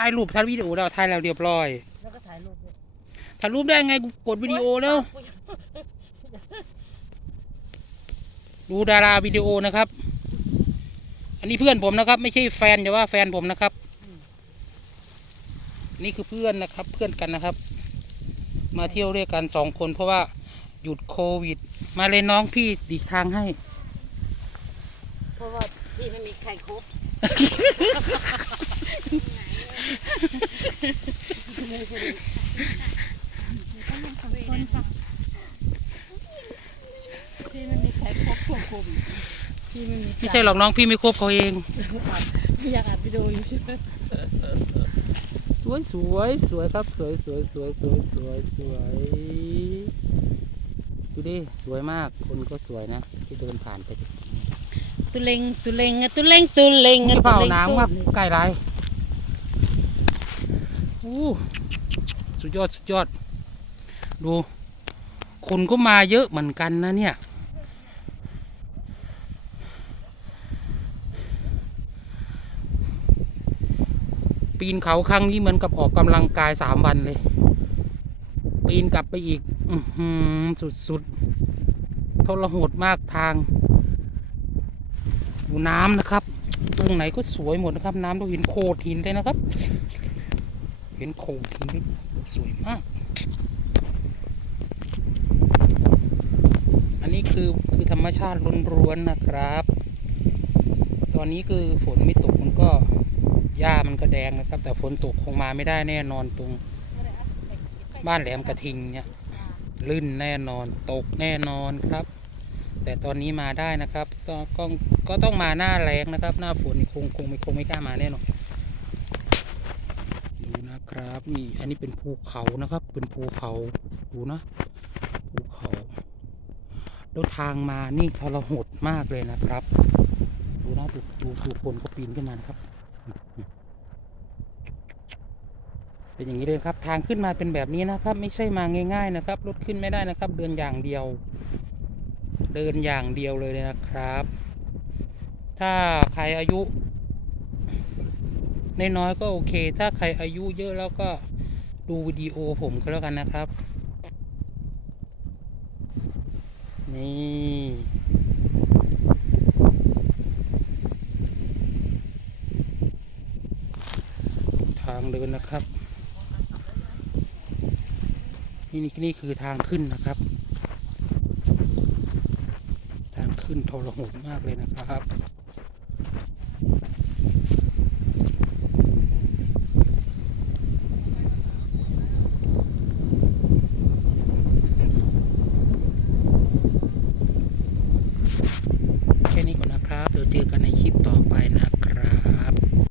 ถ่ายรูปถ่ายวิดีโอเราถ่ายแล้วเรียบร้อยแล้วก็ถ่ายรูปด้วยถ่ายรูปได้ไงกูกดวิดีโอแล้ว ดูดาราวิดีโอนะครับ อันนี้เพื่อนผมนะครับ ไม่ใช่แฟนอย่าว่าแฟนผมนะครับ นี่คือเพื่อนนะครับ เพื่อนกันนะครับ มาเที่ยวด้วยกันสองคน เพราะว่าหยุดโควิด มาเลยน้องพี่ดีกทางให้ เพราะว่าพี่ไม่มีใครคบ พี่ไม่มีใครคบช่วงโควิดพี่ไม่มีไม่ใช่หรอกน้องพี่ไม่ครบเขาเอง อยากอัดวิดีโออยู่สวยสวยสวยครับสวยสวยสวยสวยสวยสวยดูดิสวยมากคนก็สวยนะที่เดินผ่านไปตุเลงตุเลงอะตุเลงตุเลงอะที่เปล่าตุเลงน้ำว่าใกล้ไร สุดยอดสุดยอด ดู คนก็มาเยอะเหมือนกันนะเนี่ย ปีนเขาครั้งนี้เหมือนกับออกกำลังกายสามวันเลย ปีนกลับไปอีก อือหือสุดๆทรหดมากทางดูน้ำนะครับ ตรงไหนก็สวยหมดนะครับ น้ำเราเห็นโขดหินเลยนะครับ เห็นโขดหินสวยมาก อันนี้คือคือธรรมชาติล้วนๆนะครับ ตอนนี้คือฝนไม่ตกมันก็หญ้ามันก็แดงนะครับ แต่ฝนตกคงมาไม่ได้แน่นอนตรงบ้านแหลมกระทิงเนี่ยลื่นแน่นอนตกแน่นอนครับ แต่ตอนนี้มาได้นะครับ ก็ก็ก็ต้องมาหน้าแรงนะครับ หน้าฝนคงคงไม่คงไม่กล้ามาแน่นอน นะครับ นี่อันนี้เป็นภูเขานะครับ เป็นภูเขาดูนะภูเขาแล้วทางมานี่ทรหดมากเลยนะครับ ดูนะดูดูดูคนก็ปีนขึ้นมานะครับ เป็นอย่างนี้เลยครับ ทางขึ้นมาเป็นแบบนี้นะครับ ไม่ใช่มาง่าย ๆนะครับรถขึ้นไม่ได้นะครับ เดินอย่างเดียว เดินอย่างเดียวเลยนะครับ ถ้าใครอายุ น้อยๆก็โอเค ถ้าใครอายุเยอะแล้วก็ดูวิดีโอผมก็แล้วกันนะครับ นี่ทางเดินนะครับนี่นี่นี่คือทางขึ้นนะครับ ทางขึ้นทรหดมากเลยนะครับ จอกันในคลิปต่อ